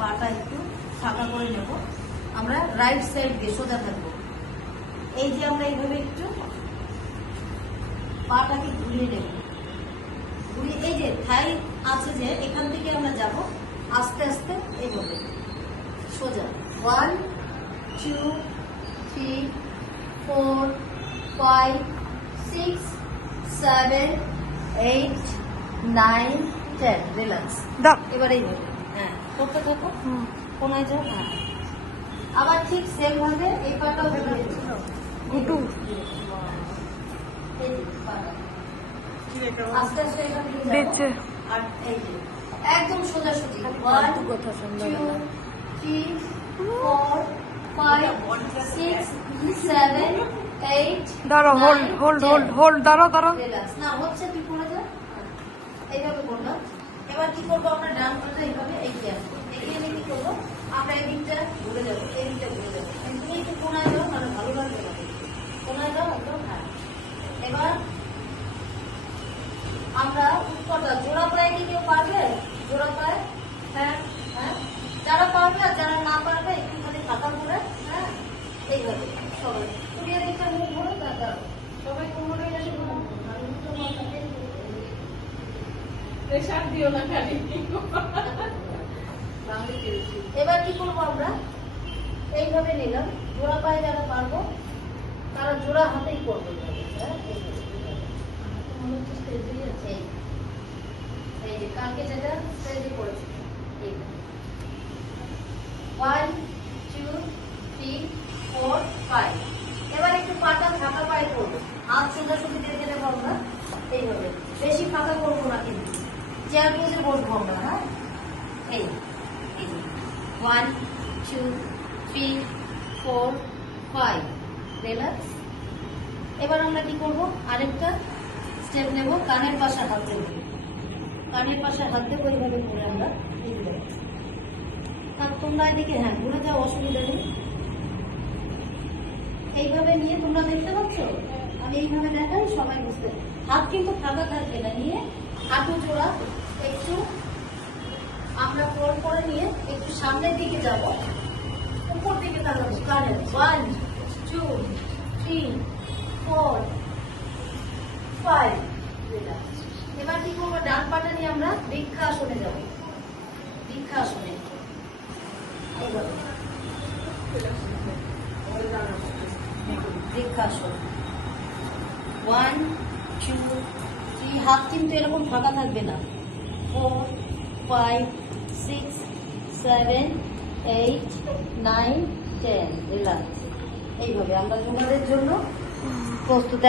পাটা একটু ফাঁকা করে নেব। আমরা রাইট সাইড দিয়ে সোজা থাকবো। এই যে আমরা এইভাবে একটু পাটাকে ঘুরিয়ে নেব, ঘুরিয়ে এই যে থাই আছে যে এখান থেকে আমরা যাব আস্তে আস্তে এইভাবে সোজা। 1 2 3 4 5 6 7 8 9 10 রিল্যাক্স। এবার এইভাবে হ্যাঁ করতে থাকো, কোনায় যাও। হ্যাঁ আবার ঠিক সেম ভাবে এই পাটাও ঘুটু আস্তে আস্তে এখানে আর এই যে একদম সোজাসুজি 1 2 3 4 5 6 7 8 দাঁড়াও, হোল্ড দাঁড়াও। রিল্যাক্স না হচ্ছে, তুই করে যা। এইভাবে করলাম। এবার কি করবো আমরা ডান পাটা এইভাবে এগিয়ে আসবো। এগিয়ে এনে কি করবো আমরা এই দিকটা ঘুরে যাবো, এই দিকটা ঘুরে যাবো। তুমি একটু কোনায় যাও, তাহলে ভালো লাগবে না। কোনায় যাও একদম। হ্যাঁ এবার আমরা উত্তরটা জোড়া পায়ে কি কেউ পারবে? জোড়া পায়ে হ্যাঁ হ্যাঁ যারা পারবে আর যারা না পারবে একটু খালি ফাঁকা করে হ্যাঁ এইভাবে সবাই তুমি দিকটা মুখ ঘুরো। দাদা সবাই কোমরে এসে এবার কি করবো আমরা এইভাবে নিলাম। জোড়া পায়ে যারা পারবো তারা জোড়া হাতেই করবো। এই যে কালকে যেটা স্ট্রেচে করেছি 1 2 3 4 5। এবার একটু পাটা ফাঁকা পায়ে করবো, হাত সোজাসুজি দিয়ে দেবো আমরা এইভাবে। বেশি ফাঁকা করবো না কিন্তু, চেয়ার বসে বসবো আমরা। হ্যাঁ এই 1 2 3 4 5 রিল্যাক্স। এবার আমরা কি করবো আরেকটা স্টেপ নেব, কানের পাশে হাত দেবো। কানের পাশে হাত দেবো এইভাবে করে আমরা আর তোমরা এদিকে হ্যাঁ ঘুরে যাও, অসুবিধা নেই। এইভাবে নিয়ে তোমরা দেখতে পাচ্ছ, আমি এইভাবে দেখাই সবাই বুঝতে। হাত কিন্তু ফাঁকা থাকবে না, নিয়ে হাঁটু জোড়া একটু আমরা ফোল্ড করে নিয়ে একটু সামনের দিকে যাব, উপর দিকে তাকাবো। কানের 1 2 3 4 5 রিল্যাক্স। এবার কি করবো ডান পাটা নিয়ে আমরা বৃক্ষাসনে যাবো। বৃক্ষাসনে বৃক্ষাসন 1 2 3। হাত কিন্তু এরকম ফাঁকা থাকবে না। 4 5 6 7 8 9 10 রিল্যাক্স। এইভাবে আমরা যোগাদের জন্য প্রস্তুত।